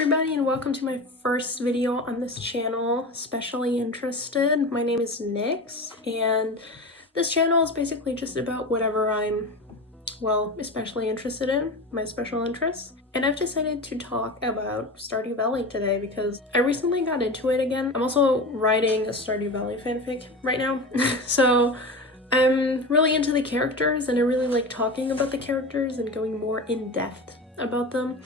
everybody and welcome to my first video on this channel, Especially Interested. My name is Nyx and this channel is basically just about whatever I'm, well, especially interested in, my special interests. And I've decided to talk about Stardew Valley today because I recently got into it again. I'm also writing a Stardew Valley fanfic right now. So I'm really into the characters and I really like talking about the characters and going more in depth about them.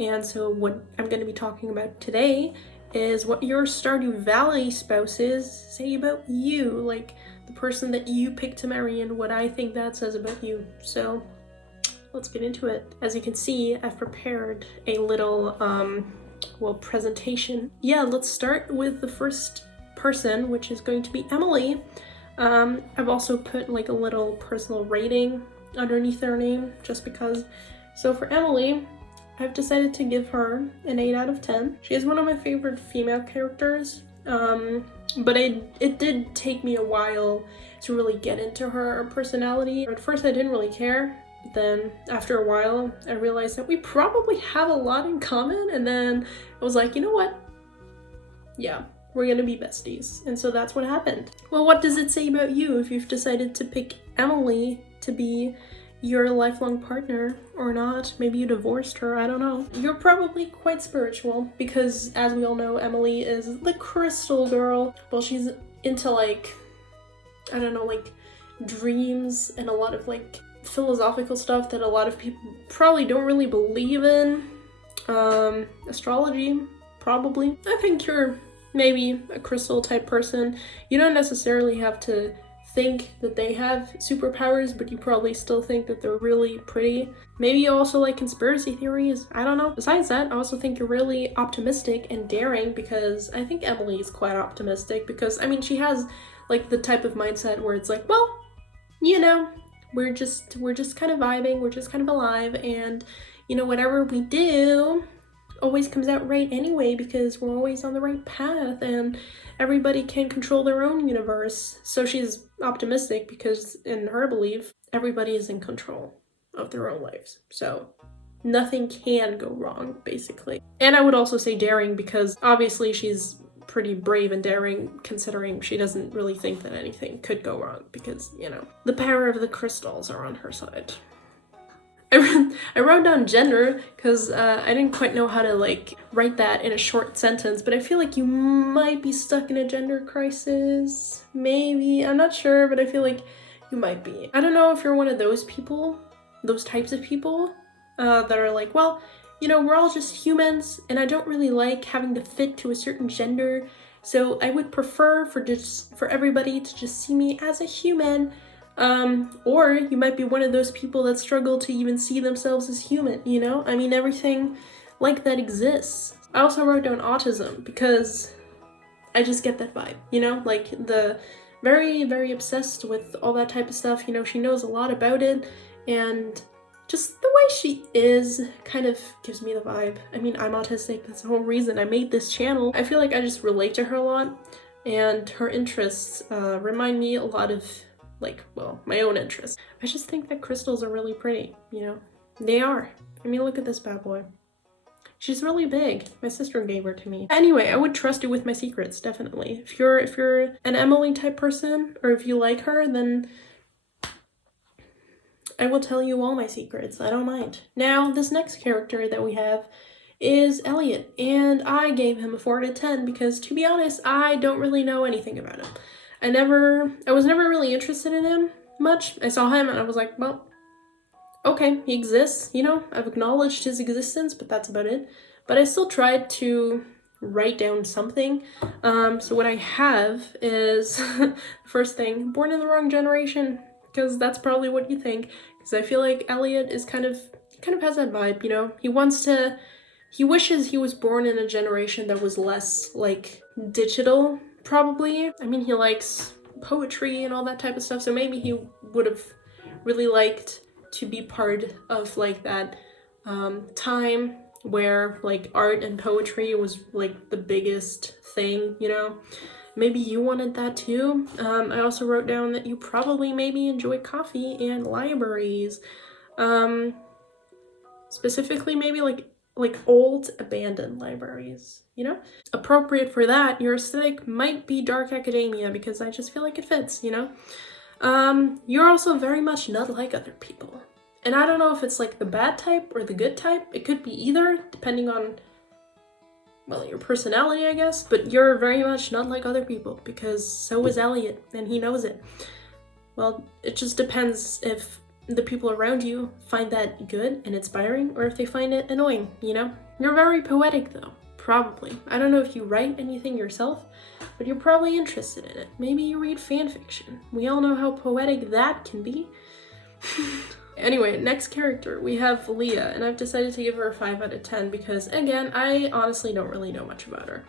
And so what I'm going to be talking about today is what your Stardew Valley spouses say about you, like the person that you picked to marry and what I think that says about you. So let's get into it. As you can see, I've prepared a little, presentation. Yeah, let's start with the first person, which is going to be Emily. I've also put like a little personal rating underneath their name just because. So for Emily, I've decided to give her an 8 out of 10. She is one of my favorite female characters, but it did take me a while to really get into her personality. At first I didn't really care, but then after a while I realized that we probably have a lot in common, and then I was like, you know what? Yeah, we're gonna be besties. And so that's what happened. Well, what does it say about you if you've decided to pick Emily to be your lifelong partner or not? Maybe you divorced her, I don't know. You're probably quite spiritual because, as we all know, Emily is the crystal girl. Well, she's into like, I don't know, like dreams and a lot of like philosophical stuff that a lot of people probably don't really believe in. Astrology, probably. I think you're maybe a crystal type person. You don't necessarily have to think that they have superpowers, but you probably still think that they're really pretty. Maybe you also like conspiracy theories, I don't know. Besides that, I also think you're really optimistic and daring, because I think Emily is quite optimistic because, I mean, she has like the type of mindset where it's like, well, you know, we're just kind of vibing, we're just kind of alive, and you know, whatever we do always comes out right anyway because we're always on the right path and everybody can control their own universe. So she's optimistic because in her belief, everybody is in control of their own lives. So nothing can go wrong, basically. And I would also say daring because obviously she's pretty brave and daring considering she doesn't really think that anything could go wrong because, you know, the power of the crystals are on her side. I wrote down gender because I didn't quite know how to like write that in a short sentence, but I feel like you might be stuck in a gender crisis. Maybe, I'm not sure, but I feel like you might be. I don't know if you're one of those people, those types of people that are like, well, you know, we're all just humans and I don't really like having to fit to a certain gender, so I would prefer for everybody to just see me as a human. Or you might be one of those people that struggle to even see themselves as human, you know? I mean, everything like that exists. I also wrote down autism because I just get that vibe, you know? Like the very, very obsessed with all that type of stuff, you know, she knows a lot about it, and just the way she is kind of gives me the vibe. I mean, I'm autistic, that's the whole reason I made this channel. I feel like I just relate to her a lot, and her interests remind me a lot of like, well, my own interests. I just think that crystals are really pretty, you know? They are. I mean, look at this bad boy. She's really big. My sister gave her to me. Anyway, I would trust you with my secrets, definitely. If you're an Emily type person, or if you like her, then I will tell you all my secrets. I don't mind. Now, this next character that we have is Elliott, and I gave him a 4 out of 10 because, to be honest, I don't really know anything about him. I was never really interested in him much. I saw him and I was like, well, okay, he exists, you know, I've acknowledged his existence, but that's about it. But I still tried to write down something. So what I have is, first thing, born in the wrong generation, because that's probably what you think. Because I feel like Elliott is kind of has that vibe, you know? He wishes he was born in a generation that was less, like, digital, probably. I mean, he likes poetry and all that type of stuff, so maybe he would have really liked to be part of like that time where like art and poetry was like the biggest thing, you know? Maybe you wanted that too. I also wrote down that you probably maybe enjoy coffee and libraries. Specifically maybe like like old abandoned libraries, you know? Appropriate for that, your aesthetic might be dark academia because I just feel like it fits, you know? You're also very much not like other people. And I don't know if it's like the bad type or the good type. It could be either, depending on, well, your personality, I guess. But you're very much not like other people because so is Elliott, and he knows it. Well, it just depends if the people around you find that good and inspiring or if they find it annoying, you know? You're very poetic though, probably. I don't know if you write anything yourself, but you're probably interested in it. Maybe you read fanfiction. We all know how poetic that can be. Anyway, next character, we have Leah, and I've decided to give her a 5 out of 10 because, again, I honestly don't really know much about her.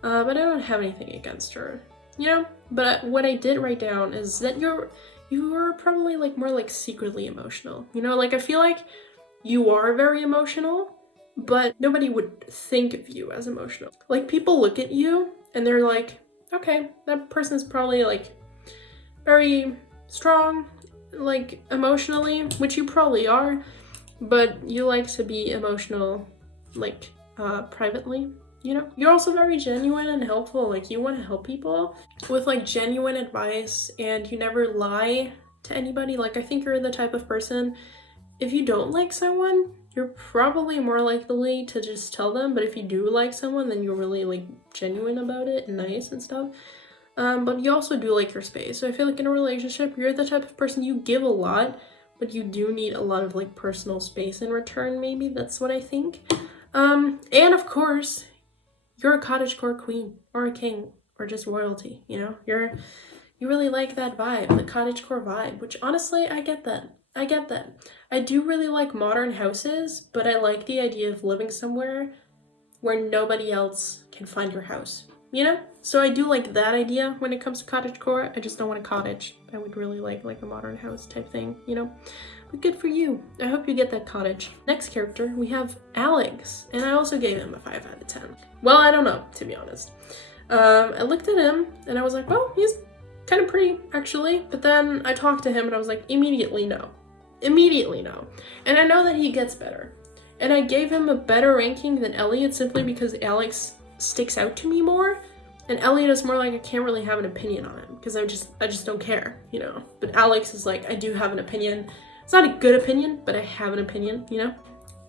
But I don't have anything against her, you know? But what I did write down is that you are probably like more like secretly emotional. You know, like I feel like you are very emotional, but nobody would think of you as emotional. Like people look at you and they're like, okay, that person's probably like very strong, like emotionally, which you probably are, but you like to be emotional like privately, you know? You're also very genuine and helpful. Like you want to help people with like genuine advice, and you never lie to anybody. Like I think you're the type of person, if you don't like someone, you're probably more likely to just tell them, but if you do like someone, then you're really like genuine about it and nice and stuff. But you also do like your space. So I feel like in a relationship, you're the type of person, you give a lot, but you do need a lot of like personal space in return, maybe. That's what I think. And of course, you're a cottagecore queen or a king or just royalty, you know? You really like that vibe, the cottagecore vibe, which honestly, I get that. I do really like modern houses, but I like the idea of living somewhere where nobody else can find your house, you know? So I do like that idea when it comes to cottagecore. I just don't want a cottage. I would really like a modern house type thing, you know? But good for you. I hope you get that cottage. Next character, we have Alex, and I also gave him a 5 out of 10. Well, I don't know, to be honest. I looked at him and I was like, well, he's kind of pretty actually. But then I talked to him and I was like, immediately no. And I know that he gets better. And I gave him a better ranking than Elliott simply because Alex sticks out to me more. And Elliott is more like, I can't really have an opinion on him because I just don't care, you know. But Alex is like, I do have an opinion. It's not a good opinion, but I have an opinion, you know.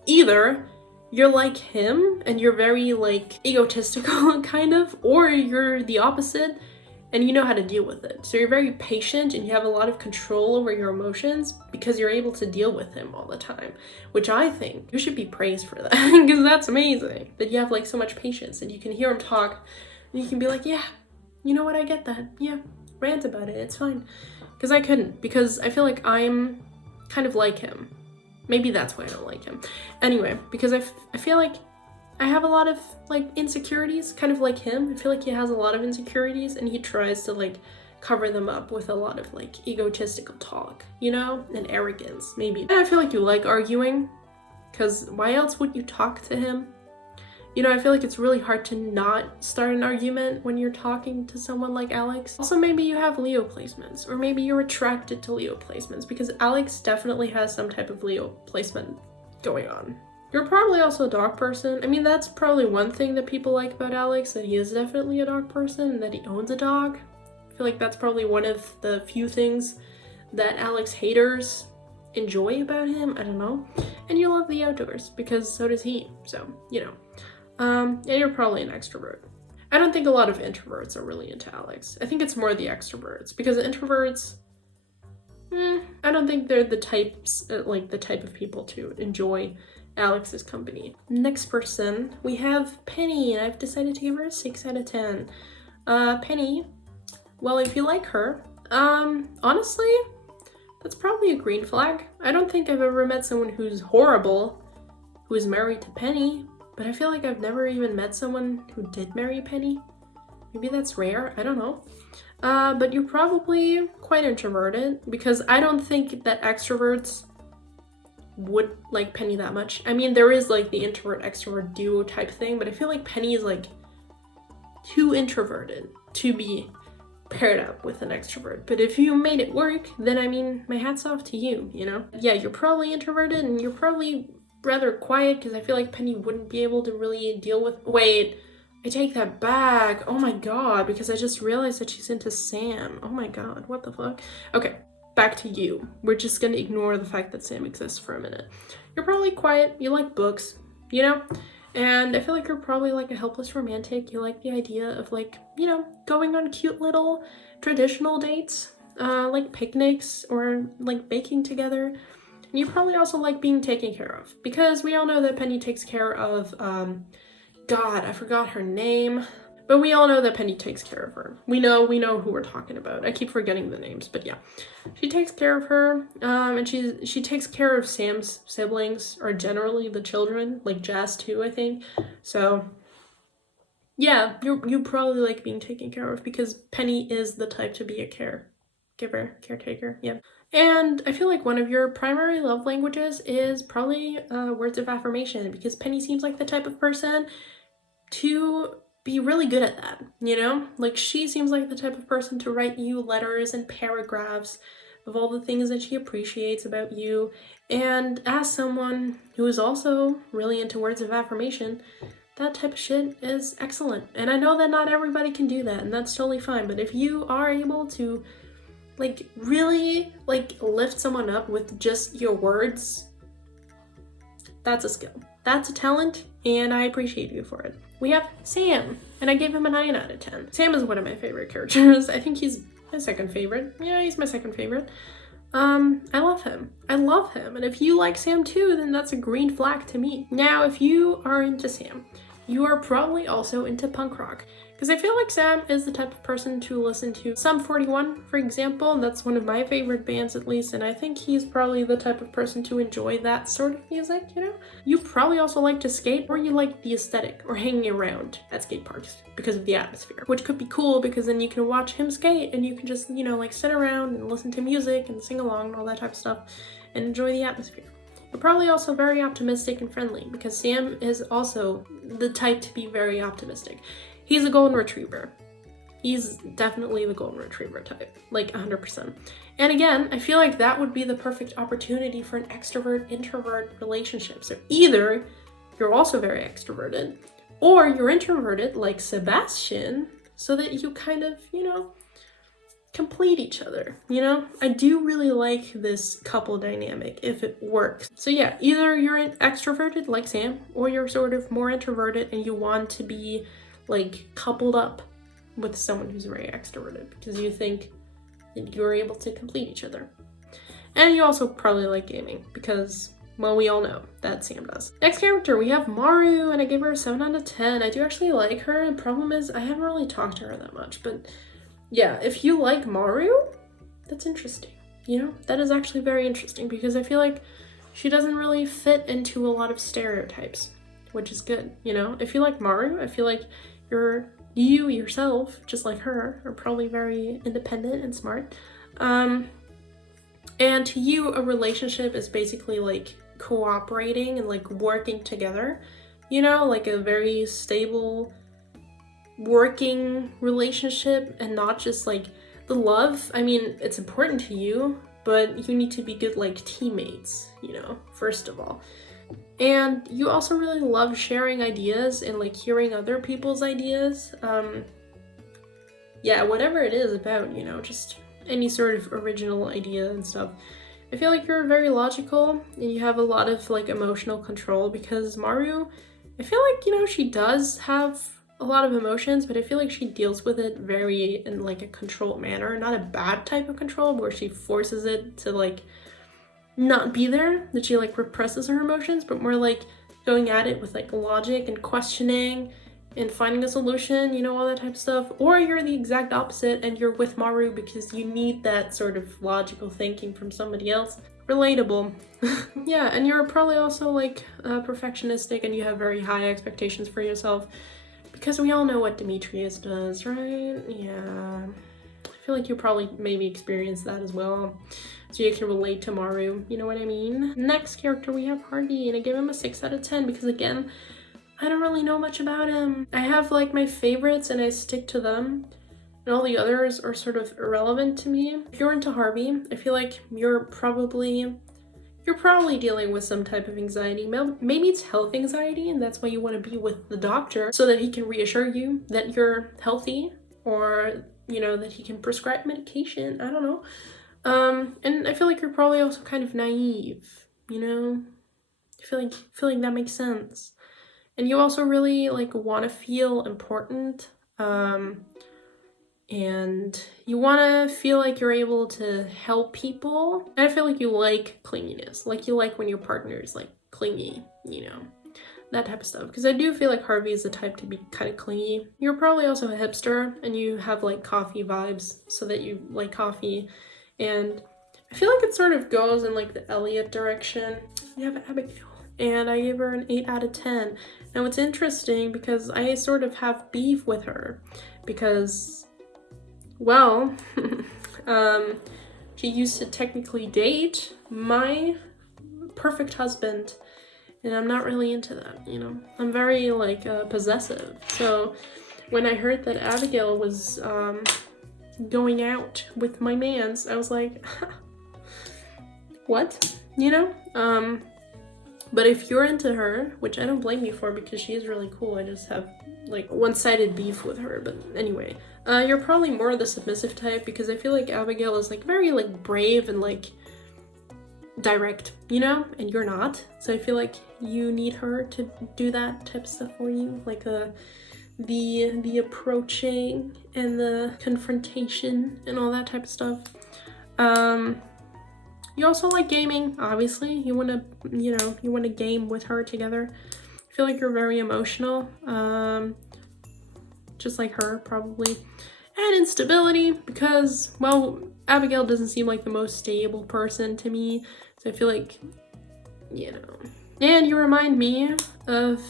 Either you're like him and you're very like egotistical kind of, or you're the opposite and you know how to deal with it. So you're very patient and you have a lot of control over your emotions because you're able to deal with him all the time, which I think you should be praised for that because that's amazing that you have like so much patience and you can hear him talk and you can be like, yeah, you know what, I get that. Yeah, rant about it, it's fine. Because I couldn't, because I feel like I'm kind of like him. Maybe that's why I don't like him. Anyway, because I feel like I have a lot of like insecurities, kind of like him. I feel like he has a lot of insecurities and he tries to like cover them up with a lot of like egotistical talk, you know, and arrogance maybe. And I feel like you like arguing, because why else would you talk to him? You know, I feel like it's really hard to not start an argument when you're talking to someone like Alex. Also, maybe you have Leo placements, or maybe you're attracted to Leo placements, because Alex definitely has some type of Leo placement going on. You're probably also a dog person. I mean, that's probably one thing that people like about Alex, that he is definitely a dog person and that he owns a dog. I feel like that's probably one of the few things that Alex haters enjoy about him. I don't know. And you love the outdoors, because so does he. So, you know. Yeah, you're probably an extrovert. I don't think a lot of introverts are really into Alex. I think it's more the extroverts, because introverts, I don't think they're the types, like the type of people to enjoy Alex's company. Next person, we have Penny, and I've decided to give her a 6 out of 10. Penny, well, if you like her, honestly, that's probably a green flag. I don't think I've ever met someone who's horrible, who is married to Penny. But I feel like I've never even met someone who did marry Penny. Maybe that's rare, I don't know. But you're probably quite introverted, because I don't think that extroverts would like Penny that much. I mean, there is like the introvert-extrovert duo type thing, but I feel like Penny is like too introverted to be paired up with an extrovert. But if you made it work, then I mean, my hat's off to you, you know? Yeah, you're probably introverted and you're probably rather quiet because I feel like Penny wouldn't be able to really deal with. Wait, I take that back. Oh my god, because I just realized that she's into Sam. Oh my god, what the fuck? Okay, back to you. We're just gonna ignore the fact that Sam exists for a minute. You're probably quiet, you like books, you know? And I feel like you're probably like a helpless romantic. You like the idea of like, you know, going on cute little traditional dates, like picnics or like baking together. And you probably also like being taken care of because we all know that Penny takes care of, God, I forgot her name. But we all know that Penny takes care of her. We know who we're talking about. I keep forgetting the names, but yeah. She takes care of her, and she takes care of Sam's siblings, or generally the children, like Jazz too, I think. So, yeah, you probably like being taken care of because Penny is the type to be a caretaker, yeah. And I feel like one of your primary love languages is probably words of affirmation because Penny seems like the type of person to be really good at that, you know? Like, she seems like the type of person to write you letters and paragraphs of all the things that she appreciates about you. And as someone who is also really into words of affirmation, that type of shit is excellent. And I know that not everybody can do that, and that's totally fine. But if you are able to, like, really, like, lift someone up with just your words, that's a skill. That's a talent, and I appreciate you for it. We have Sam, and I gave him a 9 out of 10. Sam is one of my favorite characters. I think he's my second favorite. Yeah, he's my second favorite. I love him. I love him. And if you like Sam too, then that's a green flag to me. Now, if you are into Sam, you are probably also into punk rock. Because I feel like Sam is the type of person to listen to Sum 41, for example. That's one of my favorite bands, at least, and I think he's probably the type of person to enjoy that sort of music, you know? You probably also like to skate, or you like the aesthetic, or hanging around at skate parks because of the atmosphere, which could be cool because then you can watch him skate, and you can just, you know, like sit around and listen to music and sing along and all that type of stuff, and enjoy the atmosphere. You're probably also very optimistic and friendly because Sam is also the type to be very optimistic. He's a golden retriever. He's definitely the golden retriever type, like 100%. And again, I feel like that would be the perfect opportunity for an extrovert-introvert relationship. So either you're also very extroverted, or you're introverted like Sebastian, so that you kind of, you know, complete each other, you know? I do really like this couple dynamic if it works. So yeah, either you're extroverted like Sam, or you're sort of more introverted and you want to be like coupled up with someone who's very extroverted because you think that you're able to complete each other. And you also probably like gaming because, well, we all know that Sam does. Next character, we have Maru, and I gave her a 7 out of 10. I do actually like her. The problem is I haven't really talked to her that much, but yeah, if you like Maru, that's interesting. You know, that is actually very interesting because I feel like she doesn't really fit into a lot of stereotypes, which is good, you know? If you like Maru, I feel like you yourself, just like her, are probably very independent and smart. And to you, a relationship is basically like cooperating and like working together, you know, like a very stable working relationship and not just like the love. I mean, it's important to you, but you need to be good like teammates, you know, first of all. And you also really love sharing ideas and like hearing other people's ideas. Yeah, whatever it is about, you know, just any sort of original idea and stuff. I feel like you're very logical and you have a lot of like emotional control because Maru, I feel like, you know, she does have a lot of emotions, but I feel like she deals with it very in like a controlled manner, not a bad type of control where she forces it to like not be there, that she like represses her emotions, but more like going at it with like logic and questioning and finding a solution, you know, all that type of stuff. Or you're the exact opposite and you're with Maru because you need that sort of logical thinking from somebody else. Relatable. Yeah, and you're probably also like perfectionistic and you have very high expectations for yourself because we all know what Demetrius does, right? Yeah. I feel like you probably maybe experienced that as well. So you can relate to Maru, you know what I mean? Next character, we have Harvey, and I give him a 6 out of 10 because again, I don't really know much about him. I have like my favorites and I stick to them, and all the others are sort of irrelevant to me. If you're into Harvey, I feel like you're probably you're probably dealing with some type of anxiety. Maybe it's health anxiety, and that's why you want to be with the doctor so that he can reassure you that you're healthy, or, you know, that he can prescribe medication. I don't know. And I feel like you're probably also kind of naive, you know? I feel like that makes sense. And you also really like want to feel important. And you want to feel like you're able to help people. And I feel like you like clinginess. Like you like when your partner is like clingy, you know, that type of stuff. Because I do feel like Harvey is the type to be kind of clingy. You're probably also a hipster and you have like coffee vibes, so that you like coffee. And I feel like it sort of goes in like the Elliott direction. You have Abigail, and I gave her an 8 out of 10. Now it's interesting because I sort of have beef with her because, well, she used to technically date my perfect husband, and I'm not really into that, you know? I'm very, like, possessive. So when I heard that Abigail was going out with my mans, I was like, what? You know? But if you're into her, which I don't blame you for because she is really cool, I just have like one-sided beef with her. But anyway, you're probably more the submissive type because I feel like Abigail is like very like brave and like direct, you know, and you're not. So I feel like you need her to do that type of stuff for you, like the approaching and the confrontation and all that type of stuff. You also like gaming, obviously. You want to game with her together. I feel like you're very emotional, just like her, probably. And instability, because, well, Abigail doesn't seem like the most stable person to me. So I feel like, you know. And you remind me of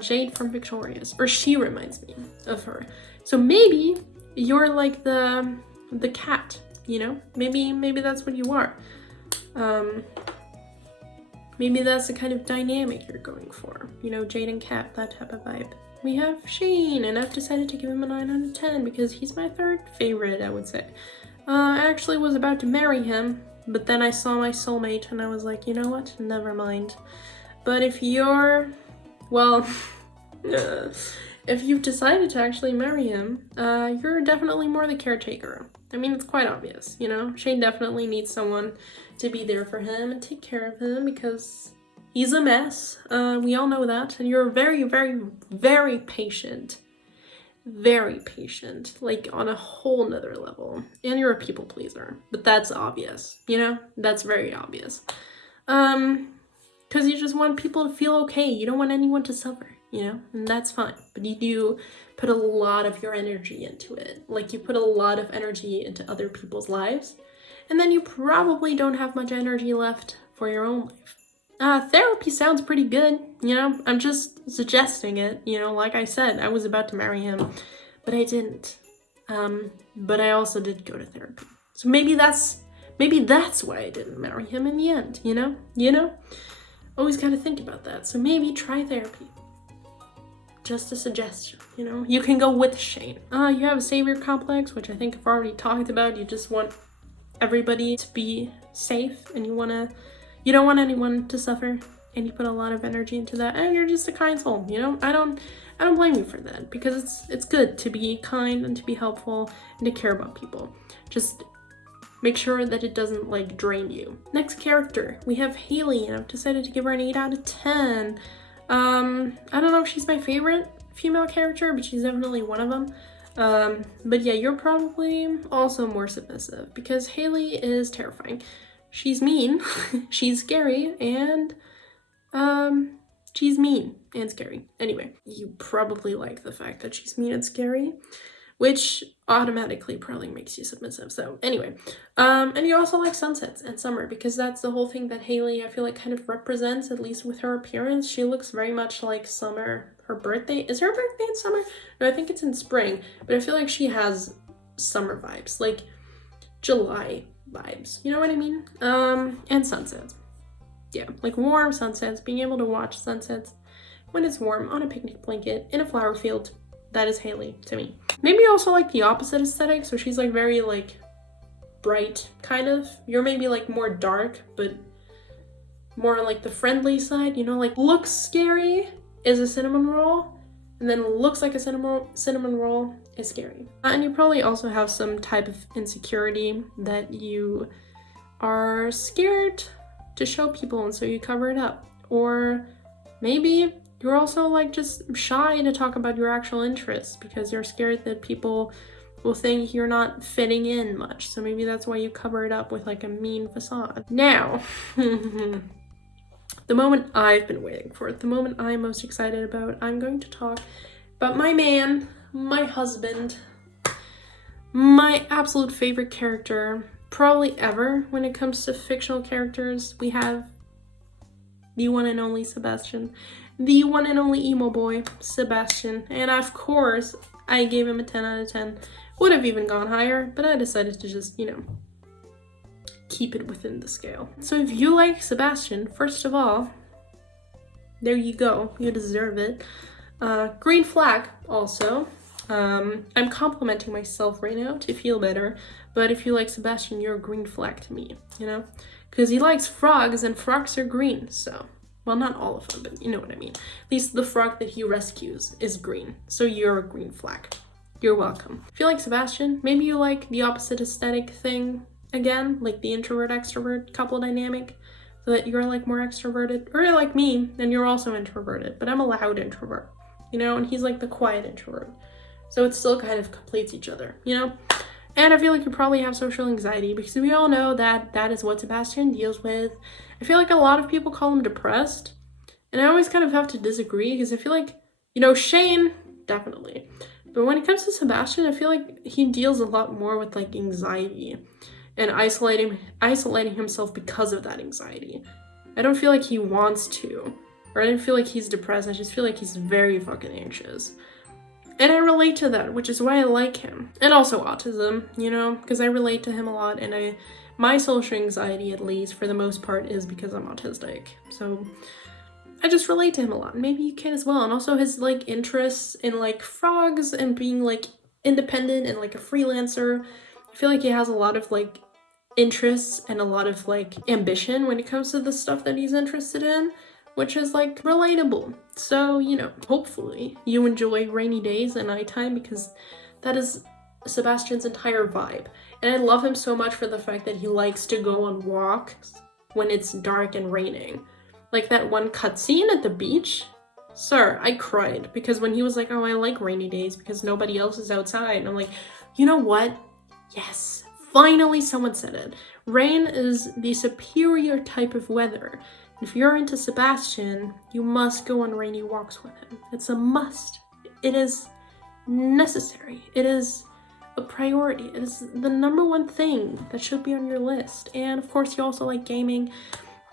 Jade from Victorious, or she reminds me of her. So maybe you're like the cat, you know? Maybe that's what you are. Maybe that's the kind of dynamic you're going for. You know, Jade and Cat, that type of vibe. We have Shane, and I've decided to give him a 9 out of 10 because he's my third favorite, I would say. I actually was about to marry him, but then I saw my soulmate and I was like, you know what? Never mind. But if you're, well, if you've decided to actually marry him, you're definitely more the caretaker. I mean, it's quite obvious, you know? Shane definitely needs someone to be there for him and take care of him because he's a mess. We all know that. And you're very, very, very patient. Very patient. Like, on a whole nother level. And you're a people pleaser. But that's obvious, you know? That's very obvious. Because you just want people to feel okay. You don't want anyone to suffer, you know? And that's fine. But you do put a lot of your energy into it. Like, you put a lot of energy into other people's lives. And then you probably don't have much energy left for your own life. Therapy sounds pretty good, you know? I'm just suggesting it, you know? Like I said, I was about to marry him, but I didn't. But I also did go to therapy. So maybe that's why I didn't marry him in the end, you know? You know? Always gotta think about that. So maybe try therapy. Just a suggestion, you know? You can go with Shane. You have a savior complex, which I think I've already talked about. You just want everybody to be safe, and you don't want anyone to suffer, and you put a lot of energy into that, and you're just a kind soul, you know? I don't blame you for that, because it's good to be kind and to be helpful and to care about people. Just make sure that it doesn't like drain you. Next character, we have Haley, and I've decided to give her an 8 out of 10. I don't know if she's my favorite female character, but she's definitely one of them. But yeah, you're probably also more submissive because Haley is terrifying. She's mean, she's scary, and she's mean and scary. Anyway, you probably like the fact that she's mean and scary, which automatically probably makes you submissive. So anyway, and you also like sunsets and summer because that's the whole thing that Haley, I feel like, kind of represents, at least with her appearance. She looks very much like summer. Her birthday, is her birthday in summer? No, I think it's in spring, but I feel like she has summer vibes, like July vibes, you know what I mean? And sunsets. Yeah, like warm sunsets, being able to watch sunsets when it's warm on a picnic blanket in a flower field. That is Haley to me. Maybe also like the opposite aesthetic, so she's like very like bright, kind of. You're maybe like more dark, but more on like the friendly side, you know, like looks scary is a cinnamon roll, and then looks like a cinnamon roll is scary. And you probably also have some type of insecurity that you are scared to show people, and so you cover it up. Or maybe you're also like just shy to talk about your actual interests because you're scared that people will think you're not fitting in much. So maybe that's why you cover it up with like a mean facade. Now, the moment I've been waiting for, the moment I'm most excited about, I'm going to talk about my man, my husband, my absolute favorite character probably ever when it comes to fictional characters. We have the one and only Sebastian, the one and only emo boy, Sebastian. And of course, I gave him a 10 out of 10. Would have even gone higher, but I decided to just, you know, keep it within the scale. So if you like Sebastian, first of all, there you go. You deserve it. Green flag also. I'm complimenting myself right now to feel better, but if you like Sebastian, you're a green flag to me, you know? Because he likes frogs, and frogs are green, so... Well, not all of them, but you know what I mean. At least the frog that he rescues is green, so you're a green flag. You're welcome. If you like Sebastian, maybe you like the opposite aesthetic thing again, like the introvert-extrovert couple dynamic, so that you're like more extroverted, or you're like me, and you're also introverted, but I'm a loud introvert, you know, and he's like the quiet introvert. So it still kind of completes each other, you know? And I feel like you probably have social anxiety because we all know that that is what Sebastian deals with. I feel like a lot of people call him depressed, and I always kind of have to disagree because I feel like, you know, Shane, definitely. But when it comes to Sebastian, I feel like he deals a lot more with like anxiety and isolating himself because of that anxiety. I don't feel like he wants to, or I don't feel like he's depressed. I just feel like he's very fucking anxious. And I relate to that, which is why I like him. And also autism, you know, because I relate to him a lot, and my social anxiety, at least for the most part, is because I'm autistic. So I just relate to him a lot. Maybe you can as well. And also his like interests in like frogs and being like independent and like a freelancer. I feel like he has a lot of like interests and a lot of like ambition when it comes to the stuff that he's interested in, which is like relatable. So, you know, hopefully you enjoy rainy days and nighttime because that is Sebastian's entire vibe. And I love him so much for the fact that he likes to go on walks when it's dark and raining. Like that one cutscene at the beach. Sir, I cried because when he was like, oh, I like rainy days because nobody else is outside. And I'm like, you know what? Yes, finally someone said it. Rain is the superior type of weather. If you're into Sebastian, you must go on rainy walks with him. It's a must. It is necessary. It is a priority. It is the number one thing that should be on your list. And of course, you also like gaming.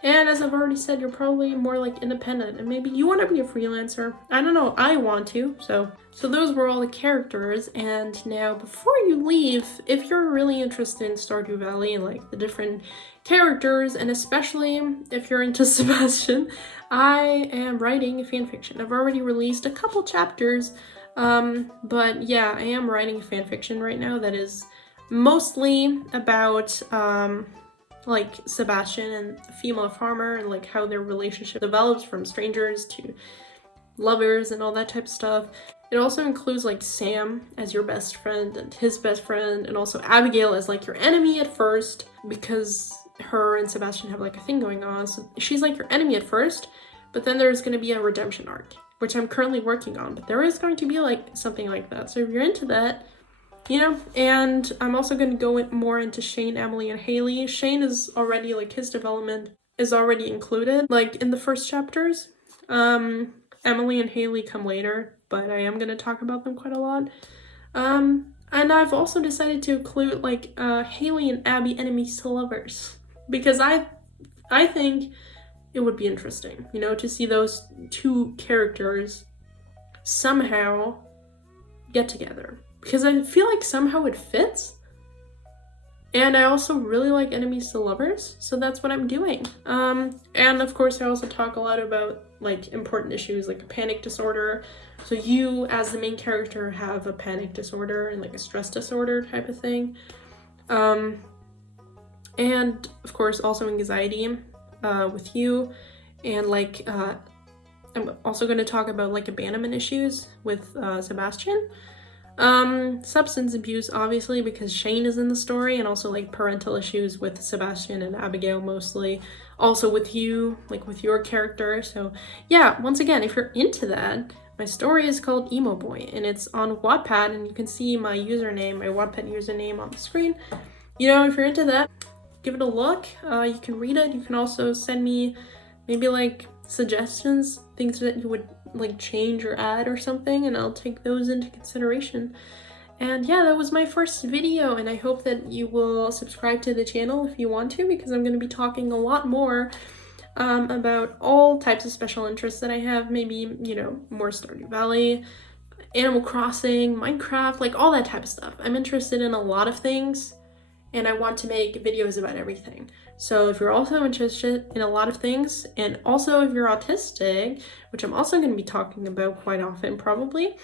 And as I've already said, you're probably more like independent, and maybe you want to be a freelancer. I don't know, I want to. So those were all the characters. And now before you leave, if you're really interested in Stardew Valley and like the different characters, and especially if you're into Sebastian, I am writing a fanfiction. I've already released a couple chapters, but yeah, I am writing a fanfiction right now that is mostly about like Sebastian and a female farmer and like how their relationship develops from strangers to lovers and all that type of stuff. It also includes like Sam as your best friend and his best friend, and also Abigail as like your enemy at first because her and Sebastian have like a thing going on. So she's like your enemy at first, but then there's going to be a redemption arc, which I'm currently working on, but there is going to be like something like that. So if you're into that, you know, and I'm also going to go more into Shane, Emily, and Haley. Shane is already, like, his development is already included, like, in the first chapters. Emily and Haley come later, but I am going to talk about them quite a lot. And I've also decided to include, like, Haley and Abby enemies to lovers, because I think it would be interesting, you know, to see those two characters somehow get together. Because I feel like somehow it fits. And I also really like enemies to lovers, so that's what I'm doing. And of course I also talk a lot about like important issues like a panic disorder. So you as the main character have a panic disorder and like a stress disorder type of thing. And of course also anxiety. with you, and like I'm also going to talk about like abandonment issues with Sebastian. Substance abuse, obviously, because Shane is in the story, and also like parental issues with Sebastian and Abigail mostly. Also with you, like with your character. So yeah, once again, if you're into that, my story is called Emo Boy, and it's on Wattpad, and you can see my username, my Wattpad username on the screen. You know, if you're into that, give it a look. You can read it. You can also send me maybe like suggestions, things that you would like change or add or something, and I'll take those into consideration. And yeah, that was my first video, and I hope that you will subscribe to the channel if you want to, because I'm going to be talking a lot more about all types of special interests that I have. Maybe, you know, more Stardew Valley, Animal Crossing, Minecraft, like all that type of stuff. I'm interested in a lot of things, and I want to make videos about everything. So if you're also interested in a lot of things, and also if you're autistic, which I'm also going to be talking about quite often probably,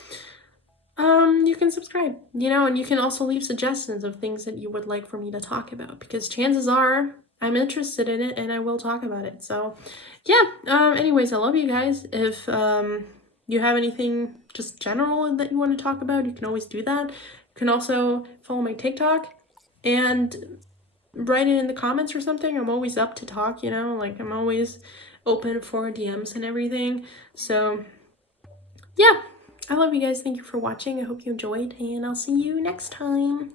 you can subscribe, you know, and you can also leave suggestions of things that you would like for me to talk about, because chances are I'm interested in it and I will talk about it. So yeah, anyways, I love you guys. If you have anything just general that you want to talk about, you can always do that. You can also follow my TikTok and write it in the comments or something. I'm always up to talk, you know, like I'm always open for DMs and everything. So yeah, I love you guys. Thank you for watching. I hope you enjoyed, and I'll see you next time.